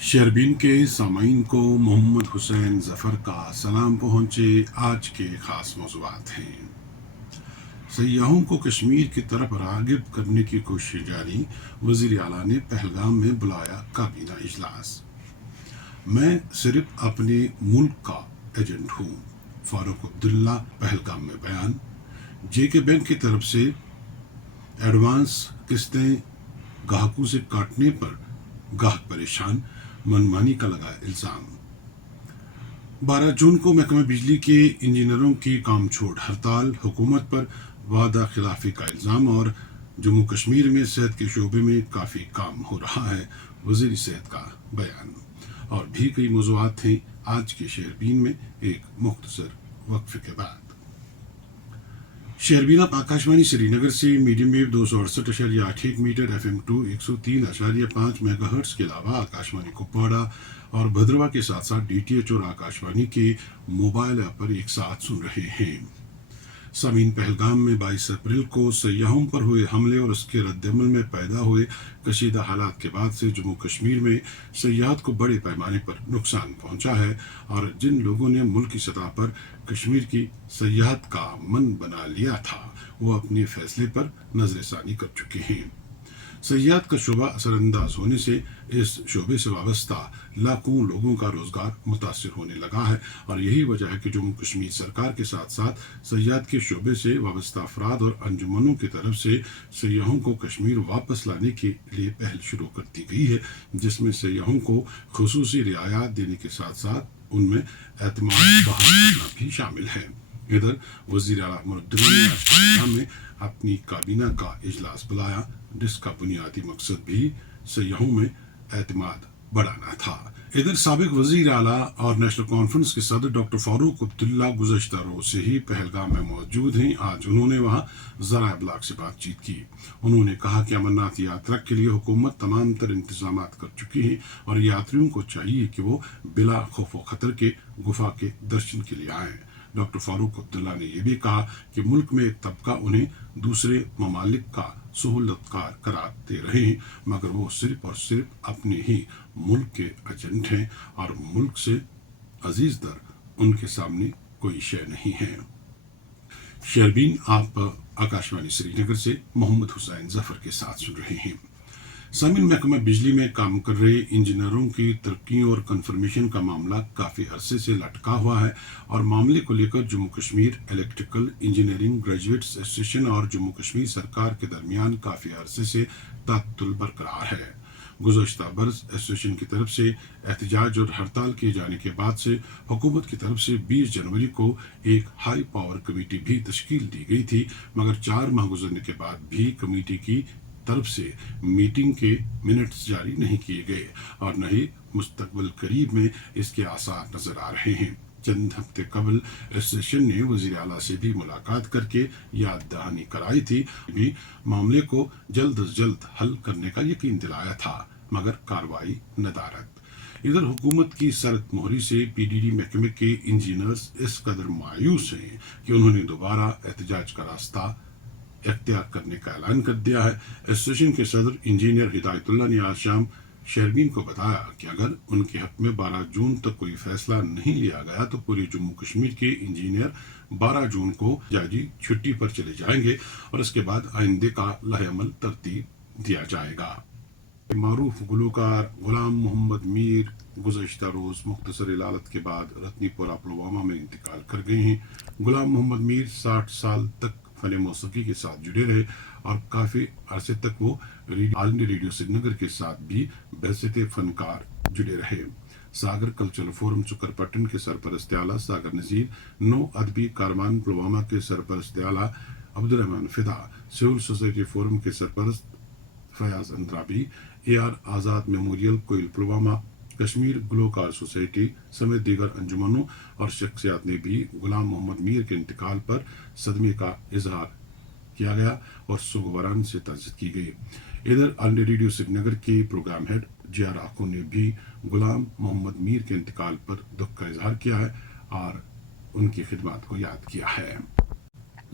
शर्बीन के सामाइन को मोहम्मद हुसैन ज़फ़र का सलाम पहुँचे। आज के ख़ास मौज़ूआत हैं। सयाहों को कश्मीर की तरफ राग़िब करने की कोशिश जारी। वज़ीर आला ने पहलगाम में बुलाया काबीना इजलास। मैं सिर्फ अपने मुल्क का एजेंट हूँ, फारूक अब्दुल्ला पहलगाम में बयान। जेके बैंक की तरफ से एडवांस किस्तें ग्राहकों से काटने पर ग्राहक परेशान, मनमानी का लगा इल्ज़ाम। 12 जून को महकमा बिजली के इंजीनियरों की काम छोड़ हड़ताल, हुकूमत पर वादा खिलाफी का इल्ज़ाम। और जम्मू कश्मीर में सेहत के शोबे में काफ़ी काम हो रहा है, वज़ीर सेहत का बयान। और भी कई मौज़ूआत हैं आज के शेरबीन में, एक मुख्तसर वक्फे के बाद। शेरबीन आप आकाशवाणी श्रीनगर से medium wave 268.81 metre, FM2 103.5 megahertz के अलावा आकाशवाणी कुपवाड़ा और भद्रवा के साथ साथ DTH और आकाशवाणी के मोबाइल ऐप पर एक साथ सुन रहे हैं। सामीन, पहलगाम में 22 अप्रैल को सयाहों पर हुए हमले और उसके रद्दअमल में पैदा हुए कशीदा हालात के बाद से जम्मू कश्मीर में सयाहत को बड़े पैमाने पर नुकसान पहुंचा है। और जिन लोगों ने मुल्क की सतह पर कश्मीर की सयाहत का मन बना लिया था, वो अपने फैसले पर नजरसानी कर चुके हैं। सयाहत का शोबा असरअंदाज होने से इस शोबे से वाबस्ता लाखों लोगों का रोजगार मुतासर होने लगा है। और यही वजह है कि जम्मू कश्मीर सरकार के साथ साथ सयाहत के शोबे से वाबस्ता अफराद और अंजुमनों की तरफ से सयाहों को कश्मीर वापस लाने के लिए पहल शुरू कर दी गई है, जिसमें सयाहों को खुसूसी रियायत देने के साथ साथ उनमें एतमाद बहाल करना भी शामिल है। इधर वज़ीर आला अब्दुल्ला ने आज पहलगाम में अपनी काबीना का इजलास बुलाया, जिसका बुनियादी मकसद भी सयाहों में एतमाद बढ़ाना था। इधर साबिक वज़ीर आला और नेशनल कॉन्फ्रेंस के सदर डॉक्टर फारूक अब्दुल्ला गुज़श्ता रोज से ही पहलगाम में मौजूद हैं। आज उन्होंने वहां ज़राए इब्लाग से बातचीत की। उन्होंने कहा कि अमरनाथ यात्रा के लिए हुकूमत तमाम तर इंतजाम कर चुकी है और यात्रियों को चाहिए कि वो बिला खौफ व खतर के गुफा के दर्शन के लिए आएँ। डॉक्टर फारूक अब्दुल्ला ने यह भी कहा कि मुल्क में एक तबका उन्हें दूसरे ममालिक का सहूलतकार करार दे रहे हैं, मगर वो सिर्फ और सिर्फ अपने ही मुल्क के एजेंट हैं और मुल्क से अजीज दर उनके सामने कोई शय नहीं है। शेरबीन आप आकाशवाणी श्रीनगर से मोहम्मद हुसैन ज़फ़र के साथ सुन रहे हैं। सामीन, महकमा बिजली में काम कर रहे इंजीनियरों की तरक्की और कन्फर्मेशन का मामला काफ़ी अरसे से लटका हुआ है और मामले को लेकर Jammu Kashmir electrical engineering graduates association और जम्मू कश्मीर सरकार के दरमियान काफ़ी अरसे से तातुल बरकरार है। गुज़श्ता बरस एसोसिएशन की तरफ से एहतजाज और हड़ताल किए जाने के बाद से हुकूमत की तरफ से 20 जनवरी को एक हाई पावर कमेटी भी तश्कील दी गई थी, मगर 4 माह गुजरने के बाद भी कमेटी की तरफ से मीटिंग के मिनट्स जारी नहीं किए गए और न ही मुस्तकबिल करीब में इसके आसार नजर आ रहे हैं। चंद हफ्ते कबल एसोसिएशन ने वज़ीर आला से भी मुलाकात करके याद दहानी कराई थी, भी मामले को जल्द अज जल्द हल करने का यकीन दिलाया था, मगर कार्रवाई नदारद। इधर हुकूमत की सरत मोहरी से PDD महकमे के इंजीनियर्स इस कदर मायूस हैं कि उन्होंने दोबारा एहतजाज का रास्ता इख्तियार करने का ऐलान कर दिया है। एसोसिएशन के सदर इंजीनियर हिदायतुल्लाह ने आज शाम शेरबीन को बताया कि अगर उनके हक में 12 जून तक कोई फैसला नहीं लिया गया तो पूरे जम्मू कश्मीर के इंजीनियर 12 जून को जाजी छुट्टी पर चले जाएंगे और इसके बाद आइंदे का लाहेअमल तरतीब दिया जाएगा। मारूफ गुलकार गुलाम मोहम्मद मीर गुज़श्ता रोज़ मुख्तसर इलालत के बाद रत्नीपुरा पुलवामा में इंतकाल कर गए हैं। गुलाम मोहम्मद मीर 60 साल तक फ़न मौसीकी के साथ जुड़े रहे और काफ़ी अरसे तक वो ऑल इंडिया रेडियो श्रीनगर के साथ भी बहसत फ़नकार जुड़े रहे। सागर कल्चरल फोरम चुकरपट्टन के सरपरस्त आला सागर नज़ीर, नो अदबी कारवान पुलवामा के सरपरस्त आला Abdurrahman Fida, civil society forum के सरपरस्त फयाज अंद्राबी, AR आज़ाद मेमोरियल कोयल पुलवामा, कश्मीर गुलकार सोसाइटी समेत दीगर अंजुमनों और शख्सियात ने भी गुलाम मोहम्मद मीर के इंतकाल पर सदमे का इजहार किया गया और सोगवारान से ताज़ियत की गई। इधर ऑल इंडिया रेडियो श्रीनगर के प्रोग्राम हेड JR आखू ने भी गुलाम मोहम्मद मीर के इंतकाल पर दुख का इजहार किया है और उनकी खिदमत को याद किया है।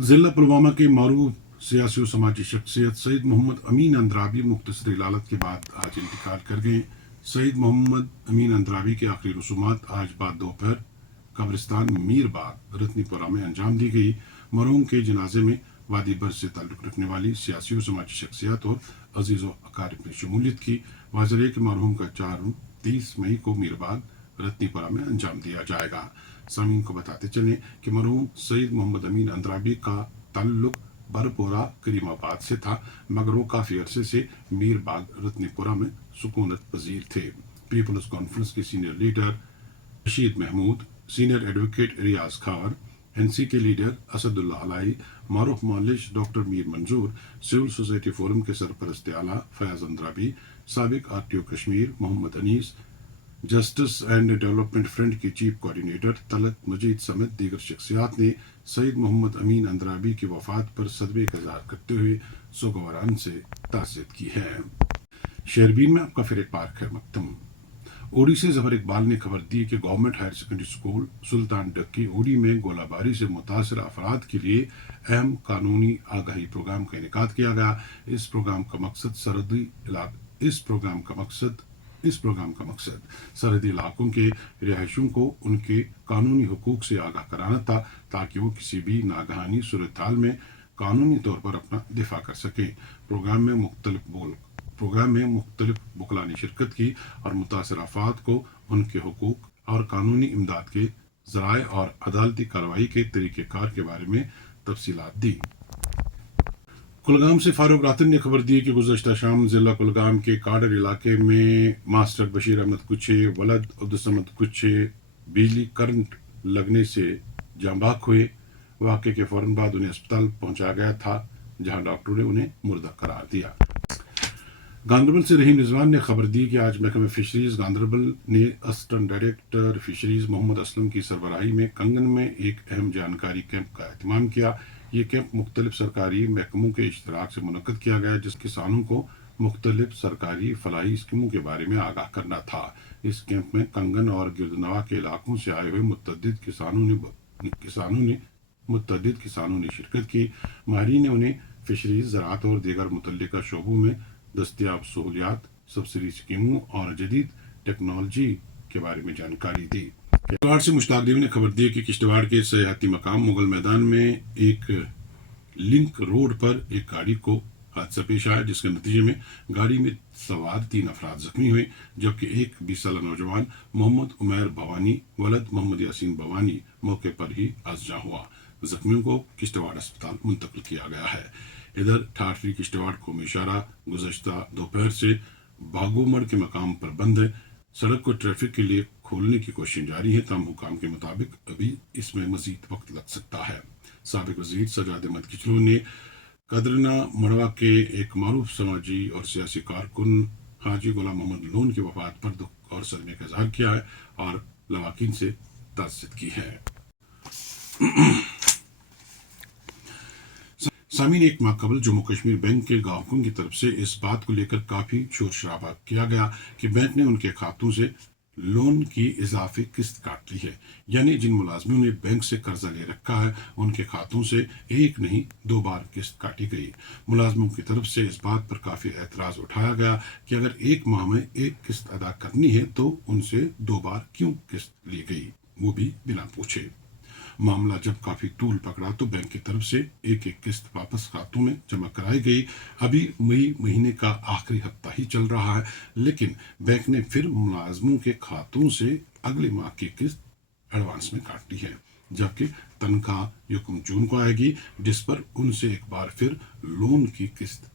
जिला पुलवामा के मारूफ सियासी और समाजी शख्सियत सईद मोहम्मद अमीन अंद्राबी मुख्तसर इलालत के बाद आज इंतकाल कर गए। सईद मोहम्मद अमीन अंद्राबी के आखिरी रसूमात आज बाद दोपहर कब्रिस्तान मीरबाग रत्नीपुरा में अंजाम दी गई। मरहूम के जनाजे में वादी बर से ताल्लुक़ रखने वाली सियासी और समाजी शख्सियात और अजीज़ व अकारिब ने शमूलियत की। वाज़ेह है कि मरहूम का 30 मई को मीरबाग रत्नीपुरा में अंजाम दिया जाएगा। सामीन को बताते चलें कि मरहूम सईद मोहम्मद अमीन अंद्राबी का ताल्लुक़ बरपोरा करीमाबाद से था, मगर वो काफ़ी अरसे से मीरबाग रत्नीपुरा में सुकूनत पजीर थे। पीपल्स कॉन्फ्रेंस के senior leader Rashid Mahmood, senior advocate Riyaz Khan, NC के लीडर असदुल्ला अलाई, मारूफ मौलिश doctor Mir Manzoor, civil society forum के सरपरस्त आला फयाज अंद्राबी, साबिक RTO Kashmir Mohammad Anees, justice and development front की चीफ कोऑर्डिनेटर तलत मजीद समेत दीगर शख्सियात ने सईद मोहम्मद अमीन अंद्राबी की वफात पर सदमे का इजहार करते हुए सोगवारान से ताज़ियत की है। शेरबीन में आपका फिर एक बार खैर मकदम। ओडी से जफर इकबाल ने खबर दी कि गवर्नमेंट हायर सेकेंडरी स्कूल सुल्तान डक्की ओडी में गोलाबारी से मुतासर अफराद के लिए अहम कानूनी आगाही प्रोग्राम का इनेकाद किया गया। इस प्रोग्राम का मकसद सरहदी इलाकों के रिहायशियों को उनके कानूनी हुकूक से आगाह कराना था, ताकि वो किसी भी नागहानी सूरत हाल में कानूनी तौर पर अपना दिफा कर सकें। प्रोग्राम में मुख्तलिफ बुकला ने शिरकत की और मुतासर अफराद को उनके हुकूक और कानूनी इमदाद के ज़राए और अदालती कार्रवाई के तरीक़ेकार के बारे में तफसीलात दी। कुलगाम से फारूक रातन ने खबर दी कि गुज़श्ता शाम ज़िला कुलगाम के काडर इलाके में मास्टर बशीर अहमद कुछे वलद अब्दुस्समद कुछे बिजली करंट लगने से जाँ बाक हुए। वाक़े के फ़ौरन बाद उन्हें अस्पताल पहुंचाया गया था, जहां डॉक्टरों ने उन्हें मुर्दा करार दिया। गांधरबल से रहीम रिजवान ने खबर दी कि आज महकमा फिशरीज गांधरबल ने assistant director fisheries Mohammad Aslam की सरबराही में कंगन में एक अहम जानकारी कैंप का एहतमाम किया। ये कैंप मुख्तलिफ सरकारी महकमों के इश्तराक से मुनक्कद किया गया, जिस किसानों को मुख्तलिफ सरकारी फलाही स्कीमों के बारे में आगाह करना था। इस कैंप में कंगन और गिरदनवा के इलाकों से आए हुए मुतअद्दिद किसानों ने शिरकत की। माहिरीन ने उन्हें फिशरीज, ज़राअत और दीगर मुतल्लिका शोबों में दस्तियाब सहूलियात, सब्सिडी स्कीमों और जदीद टेक्नोलॉजी के बारे में जानकारी दी। किश्तवाड़ से मुश्ताक देवी ने खबर दी कि किश्तवाड़ के सयाहती मकाम मुगल मैदान में एक लिंक रोड पर एक गाड़ी को हादसा पेश आया, जिसके नतीजे में गाड़ी में सवार 3 अफराद जख्मी हुए, जबकि एक 20 साल नौजवान मोहम्मद उमैर भवानी वलद मोहम्मद यासीन भवानी मौके पर ही आज़जा हुआ। जख्मियों को किश्तवाड़ अस्पताल मुंतकिल किया गया है। इधर ठाठरी किश्तवाड़ को इशारा गुज़श्ता दोपहर से बागोमड़ के मकाम पर बंद है। सड़क को ट्रैफिक के लिए खोलने की कोशिश जारी है, ताम हुकाम के मुताबिक अभी इसमें मजीद वक्त लग सकता है। साबिक वज़ीर सजाद अहमद किचलू ने कदरना मड़वा के एक मारूफ समाजी और सियासी कारकुन हाजी गुलाम मोहम्मद लोन की वफात पर दुख और सदमे का इजहार किया है और लवाकिन से ताज़ियत की है। सामीन, एक माह कबल जम्मू कश्मीर बैंक के ग्राहकों की तरफ से इस बात को लेकर काफ़ी शोर शराबा किया गया कि बैंक ने उनके खातों से लोन की इजाफी किस्त काट ली है। यानी जिन मुलाजमों ने बैंक से कर्जा ले रखा है, उनके खातों से एक नहीं 2 बार किस्त काटी गई। मुलाजमों की तरफ से इस बात पर काफ़ी एतराज़ उठाया गया कि अगर एक माह में एक किस्त अदा करनी है तो उनसे 2 बार क्यों किस्त ली गई, वो भी बिना पूछे। मामला जब काफ़ी तूल पकड़ा तो बैंक की तरफ से एक एक किस्त वापस खातों में जमा कराई गई। अभी मई महीने का आखिरी हफ्ता ही चल रहा है, लेकिन बैंक ने फिर मुलाजमों के खातों से अगले माह की किस्त एडवांस में काट ली है, जबकि तनख्वाह यकम जून को आएगी, जिस पर उनसे एक बार फिर लोन की किस्त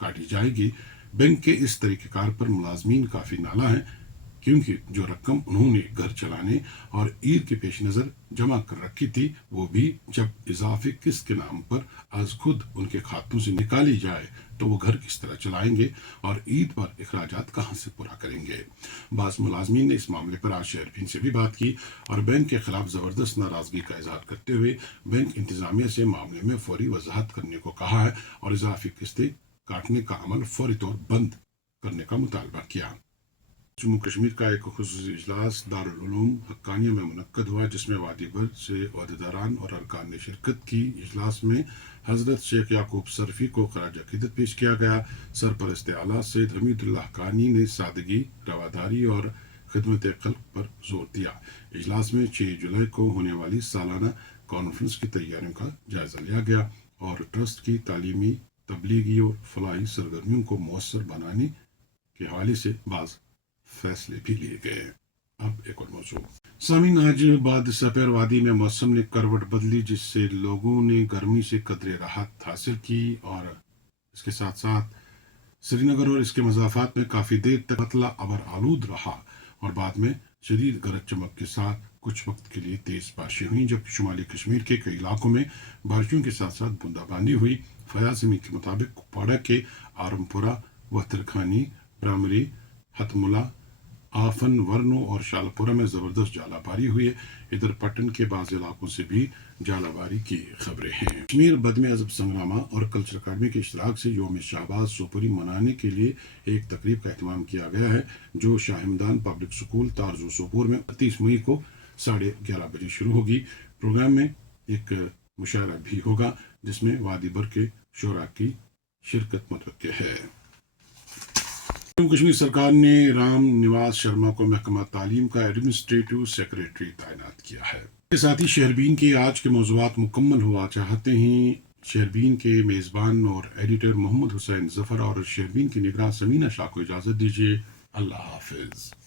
काटी जाएगी। बैंक के इस तरीक़ेकार पर मुलाजमीन काफ़ी नाला है, क्योंकि जो रकम उन्होंने घर चलाने और ईद के पेश नज़र जमा कर रखी थी, वो भी जब इजाफी किस्त के नाम पर आज खुद उनके खातों से निकाली जाए तो वो घर किस तरह चलाएंगे और ईद पर अखराजात कहाँ से पूरा करेंगे। बाज़ मुलाजमीन ने इस मामले पर आज शेरफिन से भी बात की और बैंक के खिलाफ ज़बरदस्त नाराज़गी का इजहार करते हुए बैंक इंतज़ामिया से मामले में फौरी वजाहत करने को कहा है और इजाफी किस्तें काटने का अमल फौरी तौर बंद करने का मुतालबा किया। जम्मू कश्मीर का एक खुसूसी इजलास दारुल उलूम हक्कानिया में मुनक्कद हुआ, जिसमें वादी भर से अहदेदारान और अरकान ने शिरकत की। इजलास में हजरत शेख याकूब सरफी को खराज अकीदत पेश किया गया। सरपरस्त आला सैयद हमीदुल्लाह हक्कानी ने सादगी, रवादारी और खिदमत खल्क पर जोर दिया। इजलास में 6 जुलाई को होने वाली सालाना कॉन्फ्रेंस की तैयारियों का जायजा लिया गया और ट्रस्ट की तालीमी, तबलीगी और फलाही सरगर्मियों को मौसर बनाने के हवाले से बाज़ फैसले भी लिए गए। अब एक और मौजूद सामीन, आज बाद सपेर वादी में मौसम ने करवट बदली, जिससे लोगों ने गर्मी से कदरे राहत हासिल की और इसके साथ साथ श्रीनगर और इसके मज़ाफ़ात में काफ़ी देर तक मतला अबर आलूद रहा और बाद में शदीद गरज चमक के साथ कुछ वक्त के लिए तेज़ बारिशें हुई, जबकि शुमाली कश्मीर के कई इलाकों में बारिशों के साथ साथ बूंदाबांदी हुई। फयाज अमी के मुताबिक कुपवाड़ा के आरमपुरा, वहतरखानी, प्रामरी, हतमुला, आफन, वर्नो और शालपुरा में ज़बरदस्त जालाबारी हुई है। इधर पटन के बाज़ इलाकों से भी जालाबारी की खबरें हैं। कश्मीर बदम अज़ब संग्रामा और कल्चर अकादमी के इश्तराक से योम शाहबाज सोपुरी मनाने के लिए एक तकरीब का अहतमाम किया गया है, जो शाहमदान पब्लिक स्कूल तारजू सोपुर में 30 मई को 11:30 बजे शुरू होगी। प्रोग्राम में एक मुशायरा भी होगा, जिसमें वादी भर के शोरा की शिरकत मुतवक्किल है। जम्मू कश्मीर सरकार ने राम निवास शर्मा को महकमा तालीम का एडमिनिस्ट्रेटिव सेक्रेटरी तैनात किया है। इसके साथ ही शहरबीन के आज के मौज़ूआत मुकम्मल हुआ चाहते हैं। शहरबीन के मेज़बान और एडिटर मोहम्मद हुसैन जफ़र और शहरबीन की निगरान समीना शाह को इजाज़त दीजिए। अल्लाह हाफिज़।